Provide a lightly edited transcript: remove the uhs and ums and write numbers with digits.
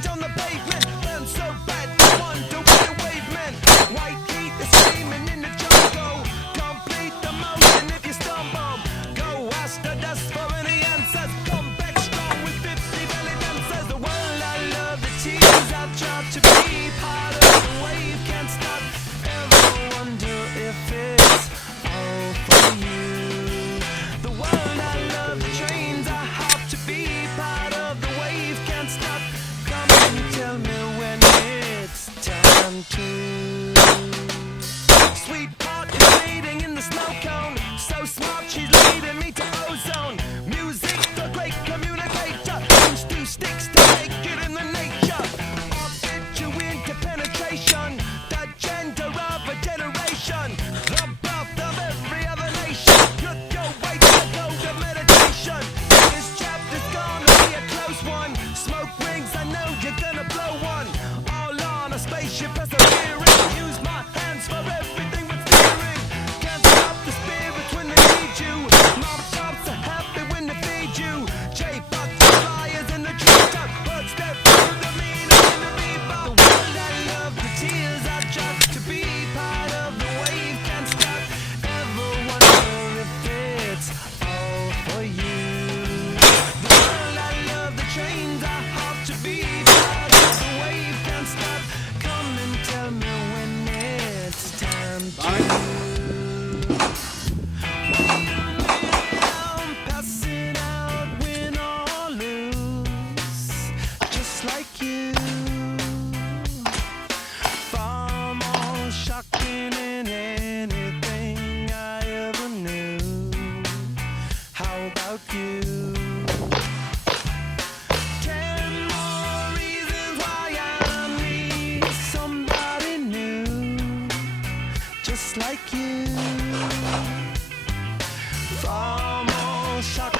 rage on the pavement. Burn so bad, I wonder what the wave meant. White heat is screaming in the jungle. Complete the motion if you stumble. Go ask the dust for any answers. Come back strong with 50 belly dancers. The world I love, the tears I've tried to be part of the wave can't stop. Ever wonder if it's all for you? The world I love, the trains I hop to be part of the wave can't stop. Come and tell me when it's time to. Sweetheart is fading in the snow cone. So smart, she's leading me to ozone. Music, the great communicator. Use two sticks to make it in the nature. I'll fit you into penetration. The gender of a generation. The birth of every other nation. Look your way to go to meditation. This chapter's gonna be a close one. Smoke rings, I know you're gonna blow one. All on a spaceship persevering. Use my hands for everything but steering. Can't stop the spirits when they need you. Mom tops are happy when they feed you. J-Buck flyers in the treetop. Birds that through the meaning in the bebop. The world I love, the tears I drop to be part of the wave can't stop. Ever wonder if it's all for you? The world I love, the trains I hop to be part of the wave can't stop. Come and tell me when it's time to. I'm passing out, win or lose, just like you. Far more shocking than anything I ever knew. How about you? 10 more reasons why I need somebody new, just like you. Far more shocking.